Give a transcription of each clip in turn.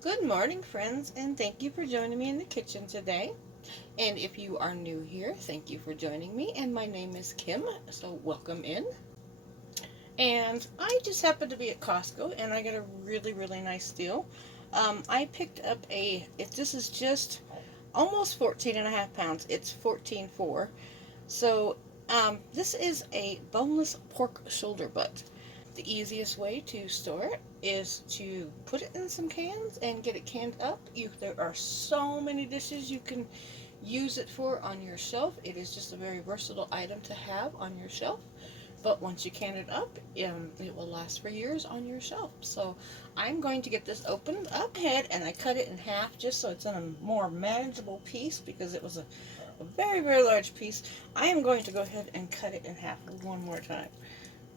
Good morning, friends, and thank you for joining me in the kitchen today. And if you are new here, thank you for joining me. And my name is Kim, so welcome in. And I just happened to be at Costco, and I got a really nice deal. I picked up this is just almost 14 and a half pounds. It's 14.4. So, this is a boneless pork shoulder butt. The easiest way to store it is to put it in some cans and get it canned up. There are so many dishes you can use it for on your shelf. It is just a very versatile item to have on your shelf. But once you can it up, it will last for years on your shelf. So I'm going to get this opened up ahead, and I cut it in half just so it's in a more manageable piece because it was a very large piece. I am going to go ahead and cut it in half one more time.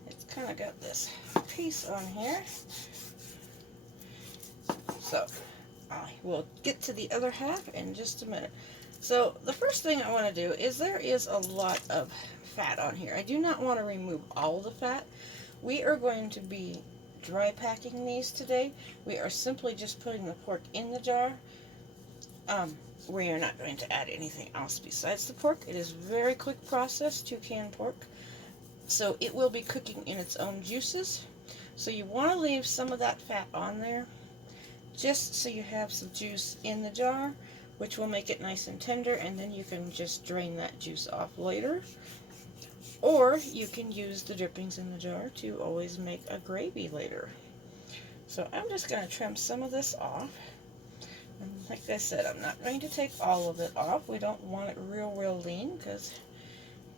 It's kind of got this piece on here. So I will get to the other half in just a minute. So the first thing I want to do is there is a lot of fat on here. I do not want to remove all the fat. We are going to be dry packing these today. We are simply just putting the pork in the jar. We are not going to add anything else besides the pork. It is a very quick process to can pork. So it will be cooking in its own juices. So you want to leave some of that fat on there just so you have some juice in the jar, which will make it nice and tender, and then you can just drain that juice off later. Or you can use the drippings in the jar to always make a gravy later. So I'm just going to trim some of this off. And like I said, I'm not going to take all of it off. We don't want it real lean because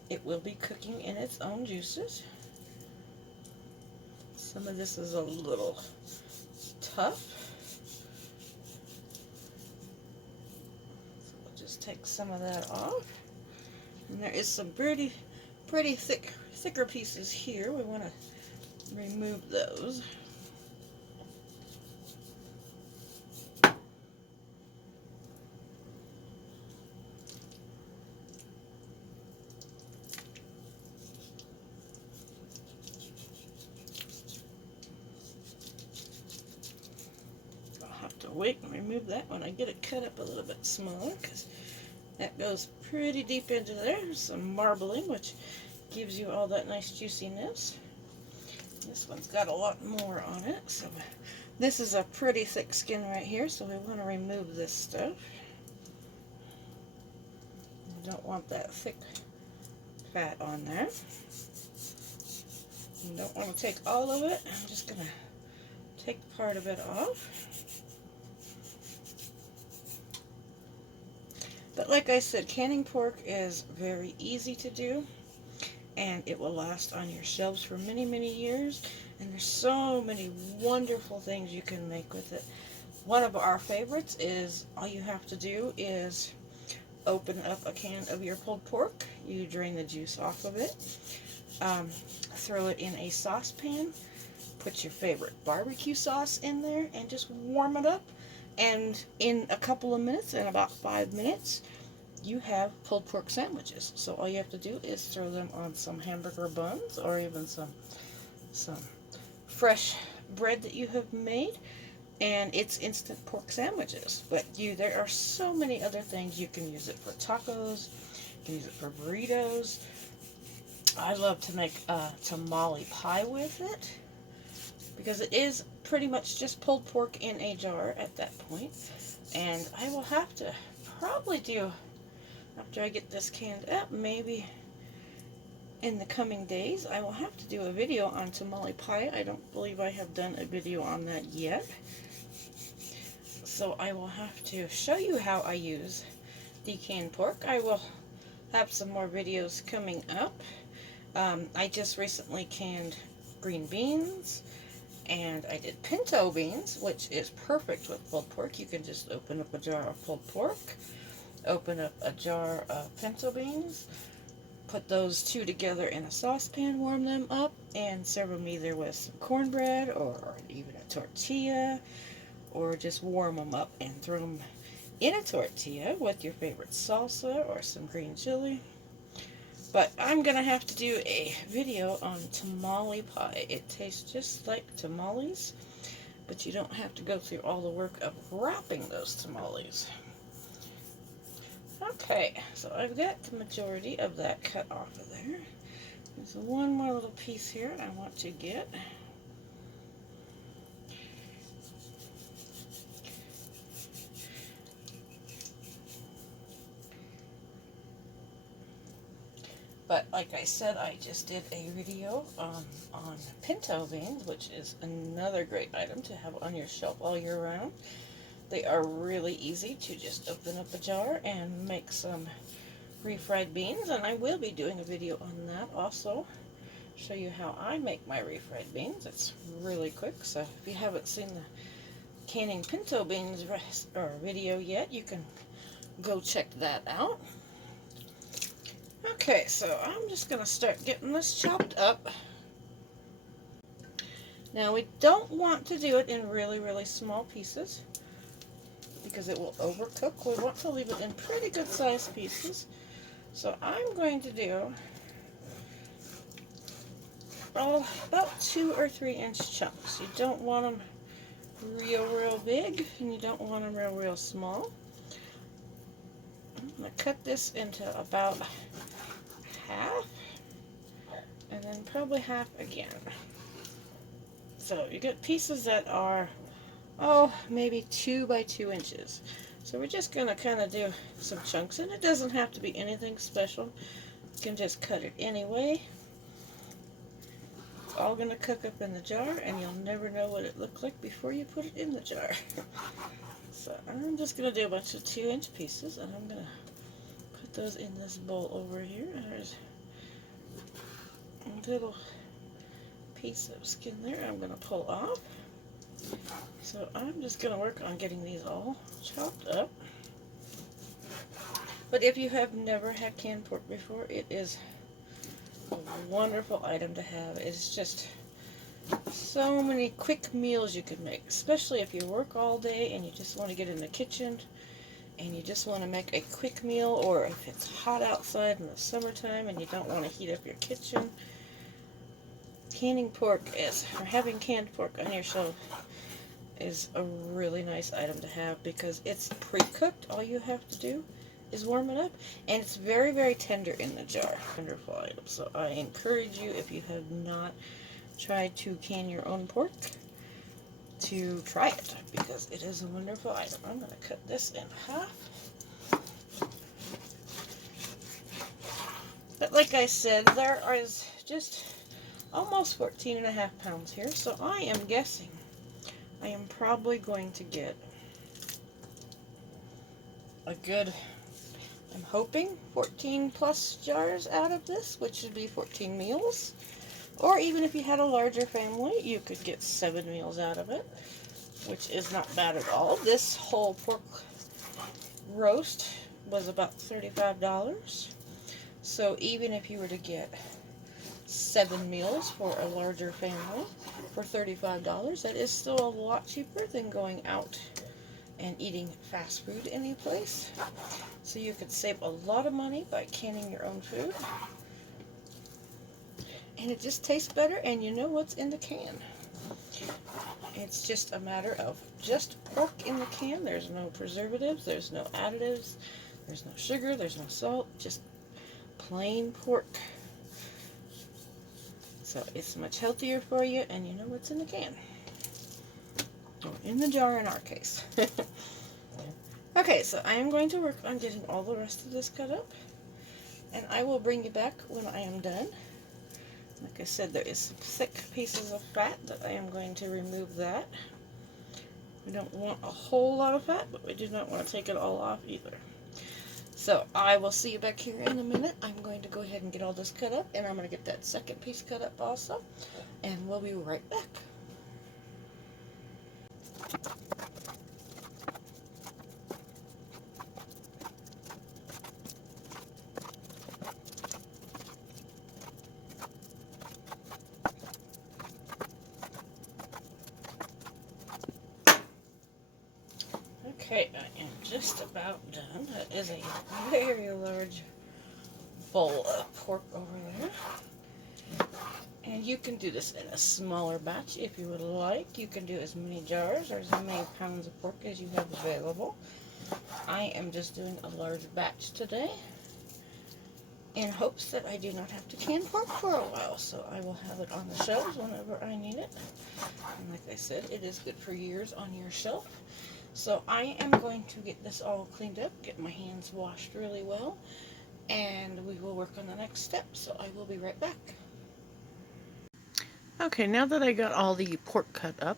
it will be cooking in its own juices. Some of this is a little tough. So we'll just take some of that off. And there is some pretty thicker pieces here. We want to remove those. I'll have to wait and remove that when I get it cut up a little bit smaller because that goes pretty deep into there. There's some marbling, which gives you all that nice juiciness. This one's got a lot more on it. So this is a pretty thick skin right here, so we want to remove this stuff. We don't want that thick fat on there. You don't want to take all of it. I'm just going to take part of it off. But like I said, canning pork is very easy to do, and it will last on your shelves for many years. And there's so many wonderful things you can make with it. One of our favorites is all you have to do is open up a can of your pulled pork. You drain the juice off of it. Throw it in a saucepan. Put your favorite barbecue sauce in there and just warm it up. And in a couple of minutes, in about 5 minutes, you have pulled pork sandwiches. So all you have to do is throw them on some hamburger buns or even some fresh bread that you have made, and it's instant pork sandwiches. But there are so many other things. You can use it for tacos, you can use it for burritos. I love to make a tamale pie with it because it is pretty much just pulled pork in a jar at that point. And I will have to probably do, after I get this canned up, maybe in the coming days, I will have to do a video on tamale pie. I don't believe I have done a video on that yet. So I will have to show you how I use decanned pork. I will have some more videos coming up. I just recently canned green beans, and I did pinto beans, which is perfect with pulled pork. You can just open up a jar of pulled pork, open up a jar of pinto beans, put those two together in a saucepan, warm them up, and serve them either with some cornbread or even a tortilla, or just warm them up and throw them in a tortilla with your favorite salsa or some green chili. But I'm going to have to do a video on tamale pie. It tastes just like tamales. but you don't have to go through all the work of wrapping those tamales. Okay, so I've got the majority of that cut off of there. There's one more little piece here I want to get. But like I said, I just did a video on pinto beans, which is another great item to have on your shelf all year round. They are really easy to just open up a jar and make some refried beans, and I will be doing a video on that also. Show you how I make my refried beans. It's really quick, so if you haven't seen the canning pinto beans video yet, you can go check that out. Okay, so I'm just going to start getting this chopped up. Now we don't want to do it in really, really small pieces because it will overcook. We want to leave it in pretty good sized pieces. So I'm going to do about 2 or 3 inch chunks. You don't want them real big, and you don't want them real small. I'm going to cut this into about half, and then probably half again. So you get pieces that are, maybe 2 by 2 inches. So we're just going to kind of do some chunks, and it doesn't have to be anything special. You can just cut it anyway. It's all going to cook up in the jar, and you'll never know what it looked like before you put it in the jar. So I'm just going to do a bunch of 2-inch pieces, and I'm going to put those in this bowl over here. There's a little piece of skin there I'm going to pull off. So I'm just going to work on getting these all chopped up. But if you have never had canned pork before, it is a wonderful item to have. It's just so many quick meals you can make, especially if you work all day and you just want to get in the kitchen and you just want to make a quick meal, or if it's hot outside in the summertime and you don't want to heat up your kitchen. Canning pork or having canned pork on your shelf is a really nice item to have because it's pre-cooked. All you have to do is warm it up, and it's very tender in the jar. Wonderful item. So I encourage you, if you have not tried to can your own pork, to try it because it is a wonderful item. I'm going to cut this in half. But like I said, there is just almost 14.5 pounds here, so I am guessing I am probably going to get a good, I'm hoping, 14 plus jars out of this, which would be 14 meals. Or even if you had a larger family, you could get 7 meals out of it, which is not bad at all. This whole pork roast was about $35. So even if you were to get 7 meals for a larger family for $35, that is still a lot cheaper than going out and eating fast food any place. So you could save a lot of money by canning your own food. And it just tastes better, and you know what's in the can. It's just a matter of just pork in the can. There's no preservatives, there's no additives, there's no sugar, there's no salt, just plain pork. So it's much healthier for you, and you know what's in the can. Or in the jar in our case. Okay, so I am going to work on getting all the rest of this cut up, and I will bring you back when I am done. Like I said, there is some thick pieces of fat that I am going to remove that. We don't want a whole lot of fat, but we do not want to take it all off either. So I will see you back here in a minute. I'm going to go ahead and get all this cut up, and I'm going to get that second piece cut up also, and we'll be right back. Okay, I am just about done. That is a very large bowl of pork over there. And you can do this in a smaller batch if you would like. You can do as many jars or as many pounds of pork as you have available. I am just doing a large batch today in hopes that I do not have to can pork for a while, so I will have it on the shelves whenever I need it. And like I said, it is good for years on your shelf. So I am going to get this all cleaned up, get my hands washed really well, and we will work on the next step. So I will be right back. Okay, now that I got all the pork cut up,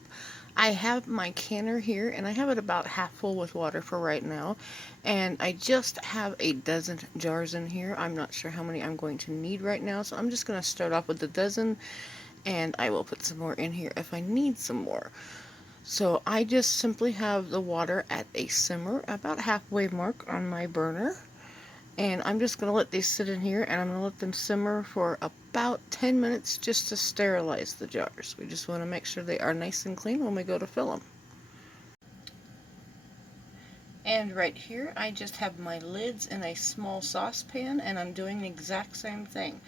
I have my canner here, and I have it about half full with water for right now. And I just have a dozen jars in here. I'm not sure how many I'm going to need right now, so I'm just going to start off with a dozen, and I will put some more in here if I need some more. So I just simply have the water at a simmer, about halfway mark on my burner. And I'm just going to let these sit in here, and I'm going to let them simmer for about 10 minutes just to sterilize the jars. We just want to make sure they are nice and clean when we go to fill them. And right here, I just have my lids in a small saucepan, and I'm doing the exact same thing.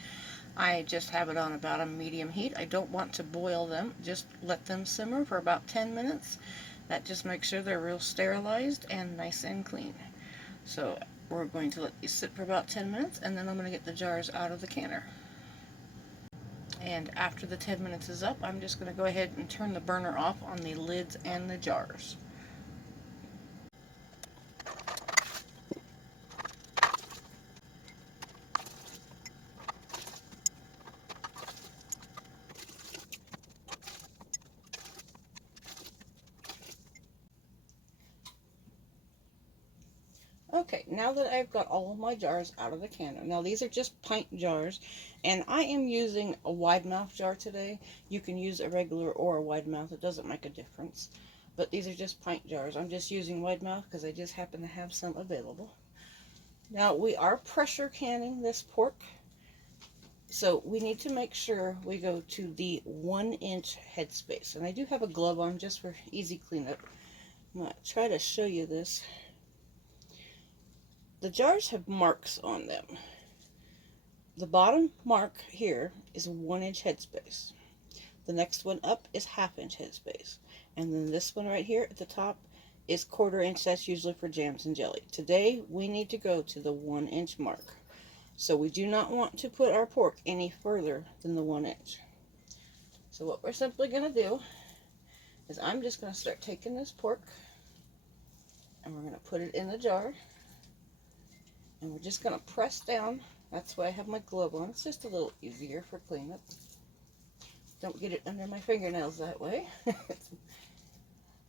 I just have it on about a medium heat. I don't want to boil them, just let them simmer for about 10 minutes. That just makes sure they're real sterilized and nice and clean. So we're going to let these sit for about 10 minutes, and then I'm going to get the jars out of the canner. And after the 10 minutes is up, I'm just going to go ahead and turn the burner off on the lids and the jars. Okay, now that I've got all of my jars out of the canner, now these are just pint jars, and I am using a wide mouth jar today. You can use a regular or a wide mouth, it doesn't make a difference. But these are just pint jars. I'm just using wide mouth because I just happen to have some available. Now we are pressure canning this pork, so we need to make sure we go to the 1-inch headspace. And I do have a glove on just for easy cleanup. I'm going to try to show you this. The jars have marks on them. The bottom mark here is 1-inch headspace. The next one up is 1/2-inch headspace. And then this one right here at the top is 1/4 inch. That's usually for jams and jelly. Today we need to go to the 1-inch mark. So we do not want to put our pork any further than the 1-inch. So what we're simply going to do is I'm just going to start taking this pork, and we're going to put it in the jar. And we're just going to press down. That's why I have my glove on. It's just a little easier for cleanup. Don't get it under my fingernails that way.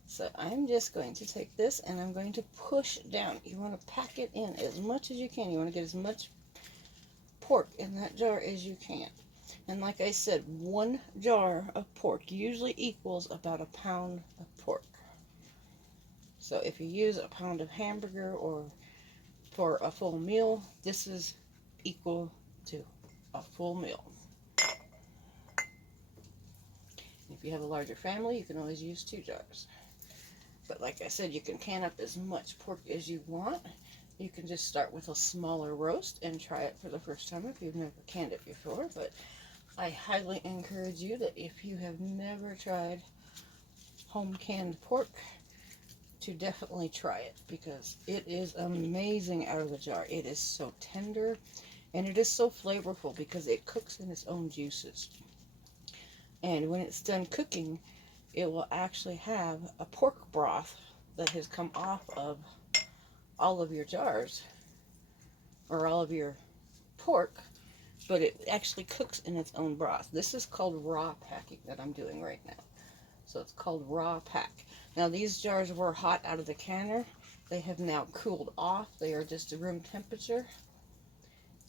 So I'm just going to take this and I'm going to push down. You want to pack it in as much as you can. You want to get as much pork in that jar as you can. And like I said, 1 jar of pork usually equals about 1 pound of pork. So if you use a pound of hamburger or for a full meal, this is equal to a full meal. If you have a larger family, you can always use 2 jars. But like I said, you can can up as much pork as you want. You can just start with a smaller roast and try it for the first time if you've never canned it before. But I highly encourage you that if you have never tried home canned pork, to definitely try it, because it is amazing out of the jar. It is so tender and it is so flavorful because it cooks in its own juices. And when it's done cooking, it will actually have a pork broth that has come off of all of your jars or all of your pork, but it actually cooks in its own broth. This is called raw packing that I'm doing right now. So it's called raw pack. Now these jars were hot out of the canner. They have now cooled off. They are just room temperature.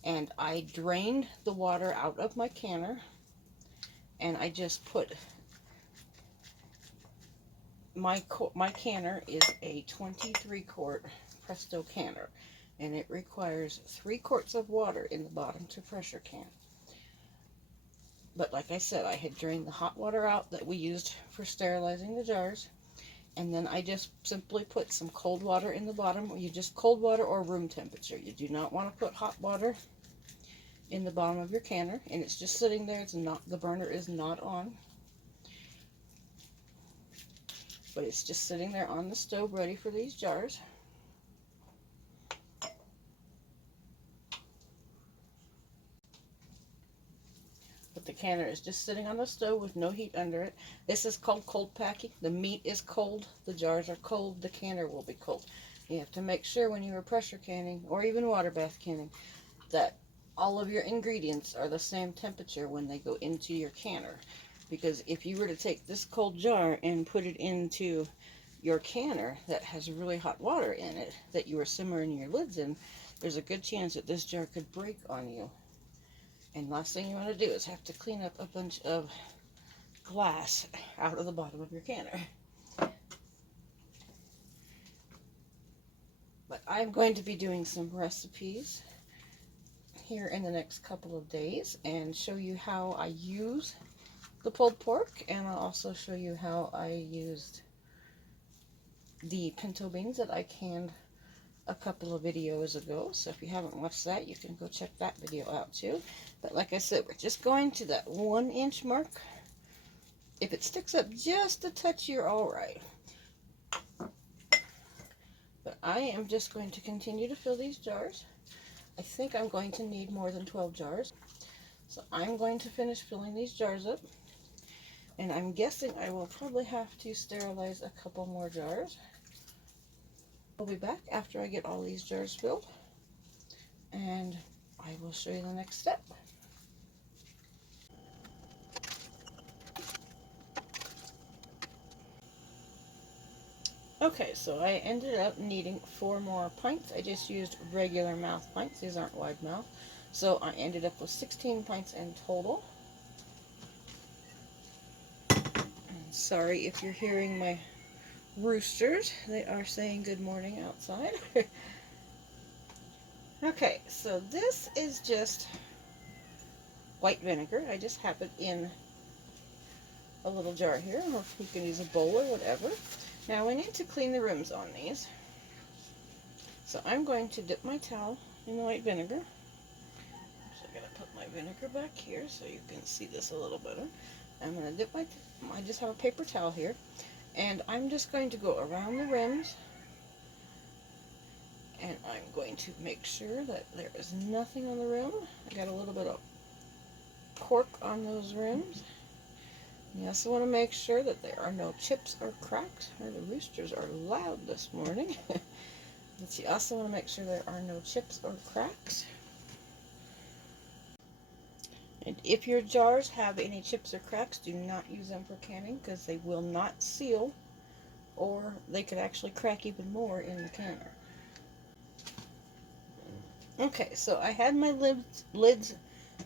And I drained the water out of my canner, and I just put my canner is a 23-quart Presto canner, and it requires 3 quarts of water in the bottom to pressure can. But like I said, I had drained the hot water out that we used for sterilizing the jars, and then I just simply put some cold water in the bottom. You just cold water or room temperature. You do not want to put hot water. in the bottom of your canner, and it's just sitting there. It's not, the burner is not on, but it's just sitting there on the stove ready for these jars. But the canner is just sitting on the stove with no heat under it. This is called cold packing. The meat is cold, the jars are cold, the canner will be cold. You have to make sure when you are pressure canning or even water bath canning that all of your ingredients are the same temperature when they go into your canner. Because if you were to take this cold jar and put it into your canner that has really hot water in it that you are simmering your lids in, there's a good chance that this jar could break on you. And last thing you want to do is have to clean up a bunch of glass out of the bottom of your canner. But I'm going to be doing some recipes here in the next couple of days and show you how I use the pulled pork, and I'll also show you how I used the pinto beans that I canned a couple of videos ago. So if you haven't watched that, you can go check that video out too. But like I said, we're just going to that 1 inch mark. If it sticks up just a touch, you're all right. But I am just going to continue to fill these jars. I think I'm going to need more than 12 jars. So I'm going to finish filling these jars up. And I'm guessing I will probably have to sterilize a couple more jars. I'll be back after I get all these jars filled, and I will show you the next step. Okay, so I ended up needing 4 more pints. I just used regular mouth pints. These aren't wide mouth. So I ended up with 16 pints in total. And sorry if you're hearing my roosters. They are saying good morning outside. Okay, so this is just white vinegar. I just have it in a little jar here, or you can use a bowl or whatever. Now we need to clean the rims on these. So I'm going to dip my towel in the white vinegar. So I'm going to put my vinegar back here so you can see this a little better. I'm going to dip I just have a paper towel here, and I'm just going to go around the rims, and I'm going to make sure that there is nothing on the rim. I got a little bit of pork on those rims. You also want to make sure that there are no chips or cracks. Or the roosters are loud this morning. But you also want to make sure there are no chips or cracks. And if your jars have any chips or cracks, do not use them for canning because they will not seal, or they could actually crack even more in the canner. Okay, so I had my lids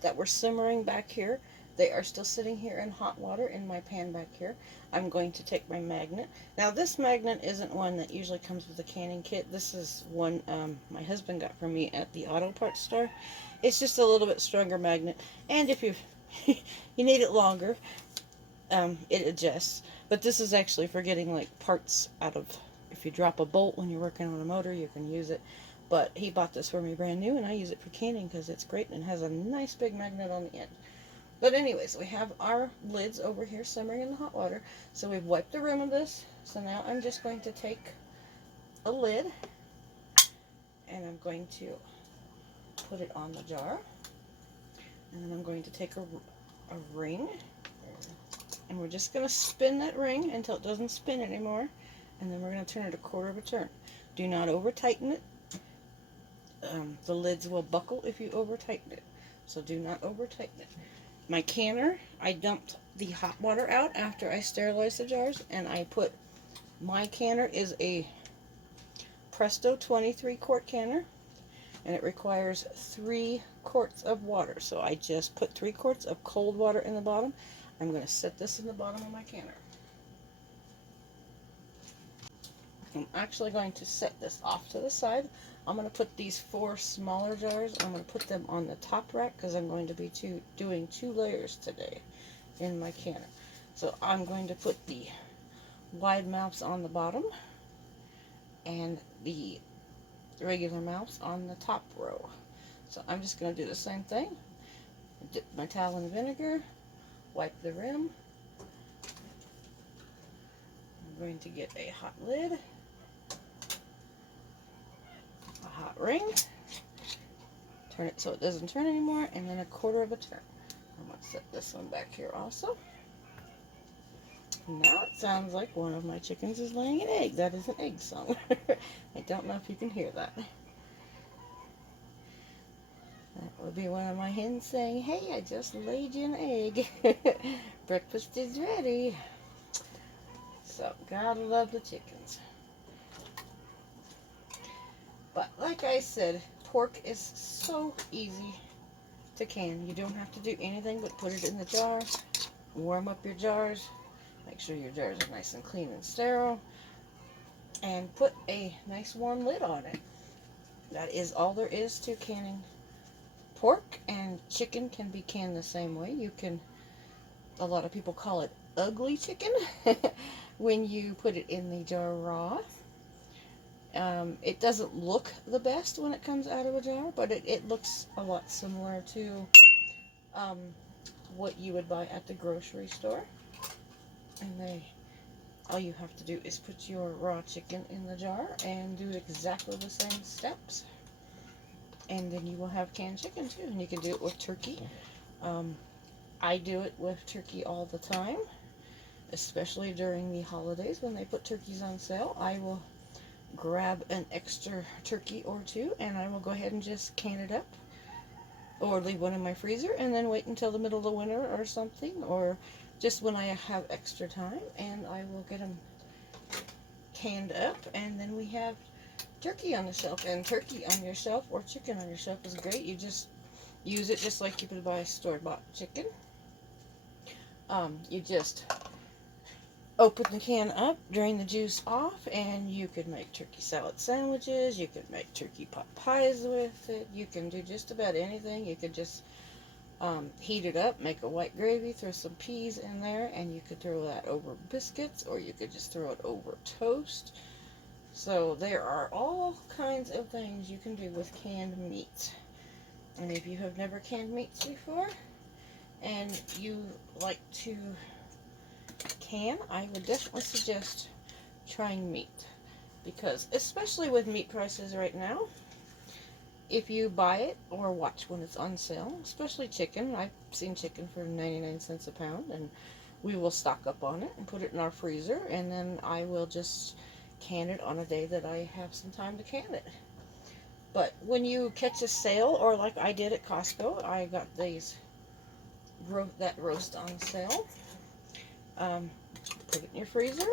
that were simmering back here. They are still sitting here in hot water in my pan back here. I'm going to take my magnet. Now this magnet isn't one that usually comes with a canning kit. This is one my husband got for me at the auto parts store. It's just a little bit stronger magnet, and if you you need it longer, it adjusts. But this is actually for getting like parts out of, if you drop a bolt when you're working on a motor, you can use it. But he bought this for me brand new, and I use it for canning because it's great and has a nice big magnet on the end. But anyways, we have our lids over here simmering in the hot water. So we've wiped the rim of this. So now I'm just going to take a lid, and I'm going to put it on the jar. And then I'm going to take a ring, and we're just going to spin that ring until it doesn't spin anymore. And then we're going to turn it a quarter of a turn. Do not over tighten it. The lids will buckle if you over tighten it. So do not over tighten it. My canner, I dumped the hot water out after I sterilized the jars, and I put, my canner is a Presto 23 quart canner, and it requires 3 quarts of water. So I just put 3 quarts of cold water in the bottom. I'm going to set this in the bottom of my canner. I'm actually going to set this off to the side. I'm going to put these 4 smaller jars, I'm going to put them on the top rack because I'm going to be doing 2 layers today in my canner. So I'm going to put the wide mouths on the bottom and the regular mouths on the top row. So I'm just going to do the same thing. dip my towel in vinegar, wipe the rim. I'm going to get a hot lid, a hot ring, turn it so it doesn't turn anymore, and then a quarter of a turn. I'm going to set this one back here also. Now it sounds like one of my chickens is laying an egg. That is an egg song. I don't know if you can hear that. That would be one of my hens saying, "Hey, I just laid you an egg. Breakfast is ready." So, gotta love the chickens. But like I said, pork is so easy to can. You don't have to do anything but put it in the jar, warm up your jars, make sure your jars are nice and clean and sterile, and put a nice warm lid on it. That is all there is to canning pork, and chicken can be canned the same way. You can, a lot of people call it ugly chicken when you put it in the jar raw. It doesn't look the best when it comes out of a jar, but it looks a lot similar to what you would buy at the grocery store. And all you have to do is put your raw chicken in the jar and do exactly the same steps. And then you will have canned chicken too. And you can do it with turkey. I do it with turkey all the time, especially during the holidays when they put turkeys on sale. I will grab an extra turkey or two and I will go ahead and just can it up, or leave one in my freezer and then wait until the middle of the winter or something, or just when I have extra time, and I will get them canned up, and then we have turkey on the shelf. And turkey on your shelf or chicken on your shelf is great. You just use it just like you would buy store-bought chicken. You just open the can up, drain the juice off, and you could make turkey salad sandwiches. You could make turkey pot pies with it. You can do just about anything. You could just heat it up, make a white gravy, throw some peas in there, and you could throw that over biscuits, or you could just throw it over toast. So there are all kinds of things you can do with canned meat. And if you have never canned meats before and you like to can, I would definitely suggest trying meat, because especially with meat prices right now, if you buy it or watch when it's on sale, especially chicken, I've seen chicken for 99 cents a pound, and we will stock up on it and put it in our freezer, and then I will just can it on a day that I have some time to can it. But when you catch a sale, or like I did at Costco, I got that roast on sale. Put it in your freezer,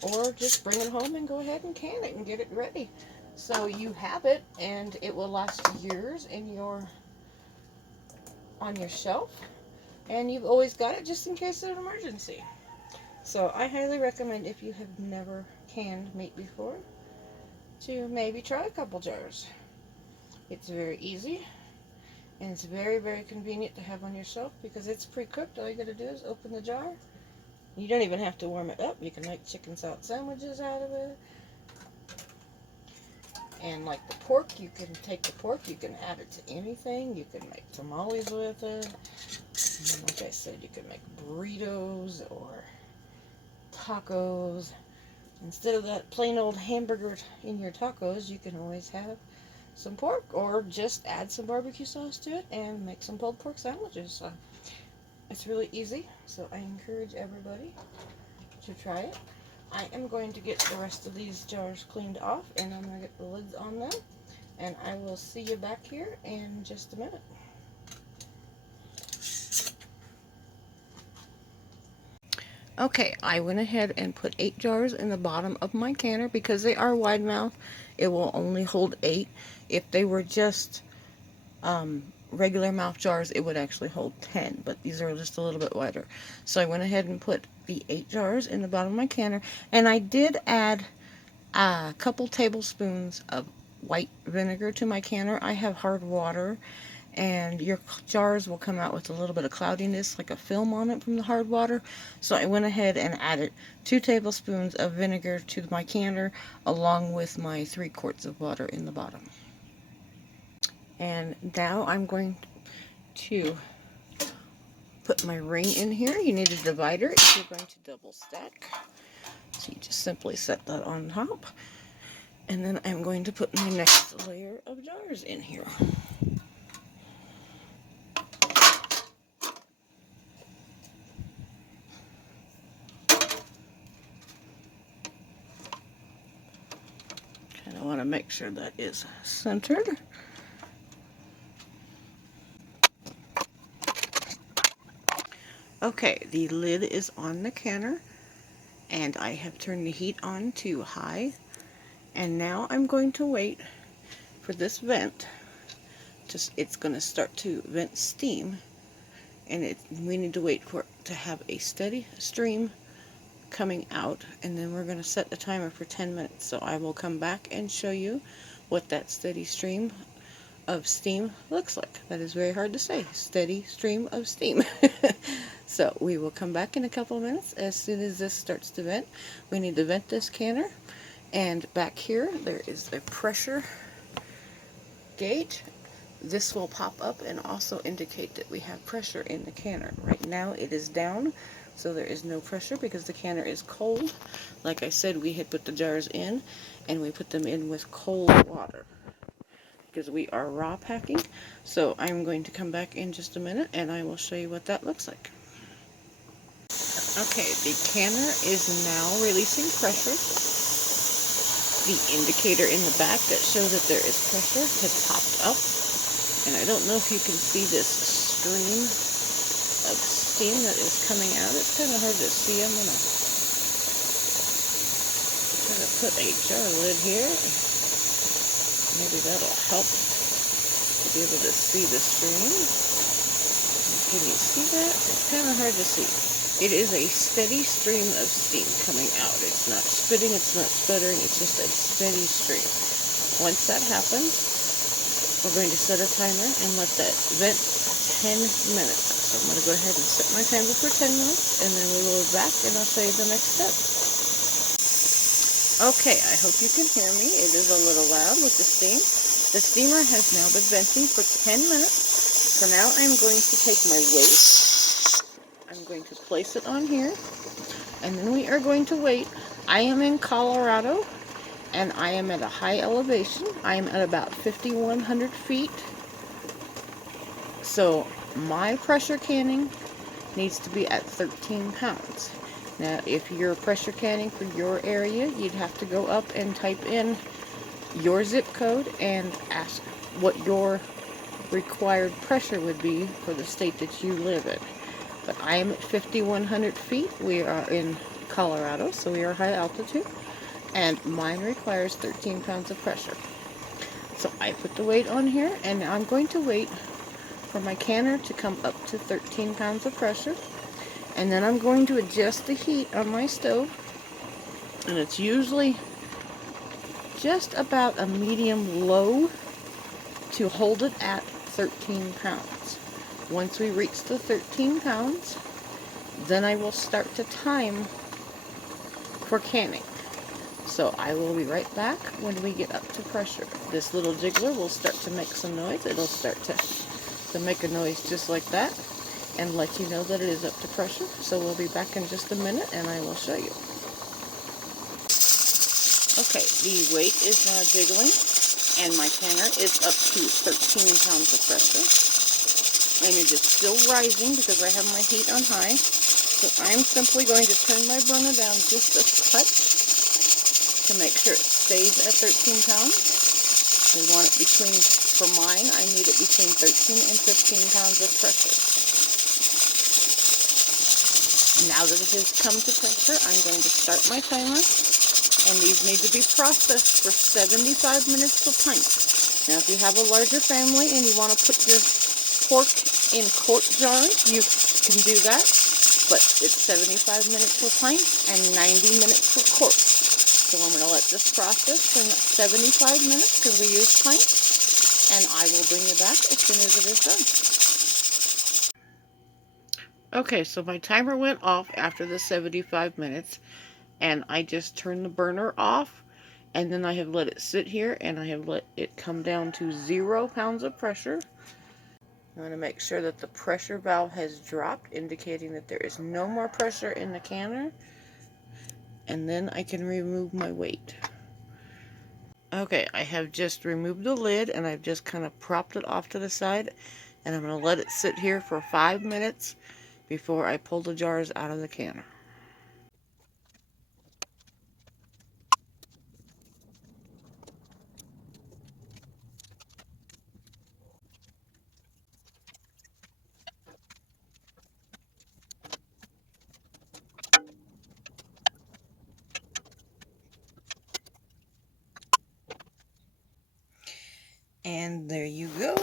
or just bring it home and go ahead and can it and get it ready. So you have it, and it will last years on your shelf, and you've always got it just in case of an emergency. So I highly recommend, if you have never canned meat before, to maybe try a couple jars. It's very easy, and it's very, very convenient to have on your shelf because it's pre-cooked. All you gotta do is open the jar. You don't even have to warm it up. You can make chicken salad sandwiches out of it. And like the pork, you can take the pork, you can add it to anything. You can make tamales with it. And like I said, you can make burritos or tacos. Instead of that plain old hamburger in your tacos, you can always have some pork, or just add some barbecue sauce to it and make some pulled pork sandwiches. So it's really easy, so I encourage everybody to try it. I am going to get the rest of these jars cleaned off, and I'm going to get the lids on them, and I will see you back here in just a minute. Okay, I went ahead and put 8 jars in the bottom of my canner because they are wide mouth. It will only hold 8. If they were just regular mouth jars, it would actually hold 10, but these are just a little bit wider. So I went ahead and put the 8 jars in the bottom of my canner, and I did add a couple tablespoons of white vinegar to my canner. I have hard water, and your jars will come out with a little bit of cloudiness, like a film on it from the hard water. So I went ahead and added 2 tablespoons of vinegar to my canner, along with my 3 quarts of water in the bottom. And now I'm going to put my ring in here. You need a divider if you're going to double stack. So you just simply set that on top. And then I'm going to put my next layer of jars in here. Kind of want to make sure that is centered. Okay, the lid is on the canner, and I have turned the heat on to high. And now I'm going to wait for this vent. It's going to start to vent steam, and we need to wait for it to have a steady stream coming out, and then we're going to set the timer for 10 minutes. So I will come back and show you what that steady stream of steam looks like. That is very hard to say. Steady stream of steam. So we will come back in a couple of minutes as soon as this starts to vent. We need to vent this canner, and back here there is a pressure gauge. This will pop up and also indicate that we have pressure in the canner. Right now it is down, so there is no pressure because the canner is cold. Like I said, we had put the jars in, and we put them in with cold water because we are raw packing. So I'm going to come back in just a minute and I will show you what that looks like. Okay, the canner is now releasing pressure. The indicator in the back that shows that there is pressure has popped up. And I don't know if you can see this stream of steam that is coming out. It's kind of hard to see. I'm going to try to put a jar lid here. Maybe that'll help to be able to see the stream. Can you see that? It's kind of hard to see. It is a steady stream of steam coming out. It's not spitting, it's not sputtering, it's just a steady stream. Once that happens, we're going to set a timer and let that vent for 10 minutes. So I'm going to go ahead and set my timer for 10 minutes, and then we will be back and I'll show you the next step. Okay, I hope you can hear me. It is a little loud with the steam. The steamer has now been venting for 10 minutes. So now I'm going to take my weight. I'm going to place it on here, and then we are going to wait. I am in Colorado, and I am at a high elevation. I am at about 5,100 feet. So my pressure canning needs to be at 13 pounds. Now, if you're pressure canning for your area, you'd have to go up and type in your zip code and ask what your required pressure would be for the state that you live in. But I am at 5,100 feet. We are in Colorado, so we are high altitude, and mine requires 13 pounds of pressure. So I put the weight on here, and now I'm going to wait for my canner to come up to 13 pounds of pressure, and then I'm going to adjust the heat on my stove, and it's usually just about a medium low to hold it at 13 pounds. Once we reach the 13 pounds, then I will start to time for canning. So I will be right back when we get up to pressure. This little jiggler will start to make some noise. It'll start to make a noise just like that and let you know that it is up to pressure. So we'll be back in just a minute and I will show you. Okay, the weight is now jiggling and my canner is up to 13 pounds of pressure. And it is still rising because I have my heat on high. So I'm simply going to turn my burner down just a touch to make sure it stays at 13 pounds. We want it between, for mine, I need it between 13 and 15 pounds of pressure. Now that it has come to pressure, I'm going to start my timer. And these need to be processed for 75 minutes to pint. Now if you have a larger family and you want to put your pork in quart jars, you can do that, but it's 75 minutes per pint and 90 minutes per quart. So I'm going to let this process for 75 minutes because we use pints, and I will bring you back as soon as it is done. Okay, so my timer went off after the 75 minutes, and I just turned the burner off, and then I have let it sit here, and I have let it come down to 0 pounds of pressure. I want to make sure that the pressure valve has dropped, indicating that there is no more pressure in the canner, and then I can remove my weight. Okay, I have just removed the lid and I've just kind of propped it off to the side, and I'm going to let it sit here for 5 minutes before I pull the jars out of the canner. And there you go,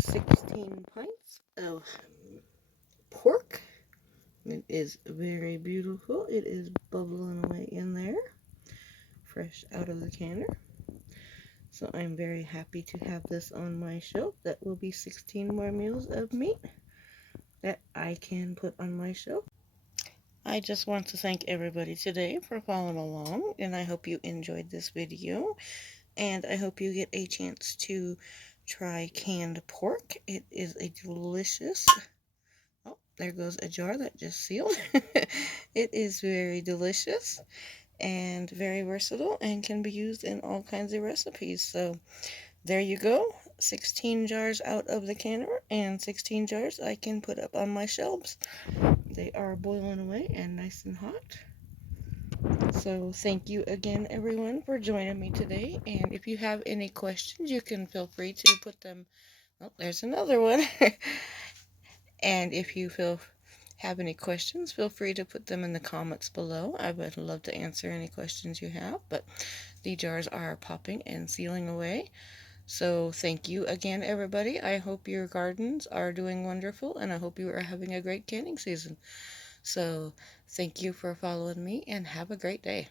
16 pints of pork. It is very beautiful. It is bubbling away in there, fresh out of the canner. So I'm very happy to have this on my shelf. That will be 16 more meals of meat that I can put on my shelf. I just want to thank everybody today for following along, and I hope you enjoyed this video, and I hope you get a chance to try canned pork. It is a delicious... Oh, there goes a jar that just sealed. It is very delicious and very versatile and can be used in all kinds of recipes. So there you go, 16 jars out of the canner and 16 jars I can put up on my shelves. They are boiling away and nice and hot. So thank you again, everyone, for joining me today. And if you have any questions, you can feel free to put them... Oh, there's another one. And if you have any questions, feel free to put them in the comments below. I would love to answer any questions you have. But the jars are popping and sealing away. So thank you again, everybody. I hope your gardens are doing wonderful, and I hope you are having a great canning season. So thank you for following me, and have a great day.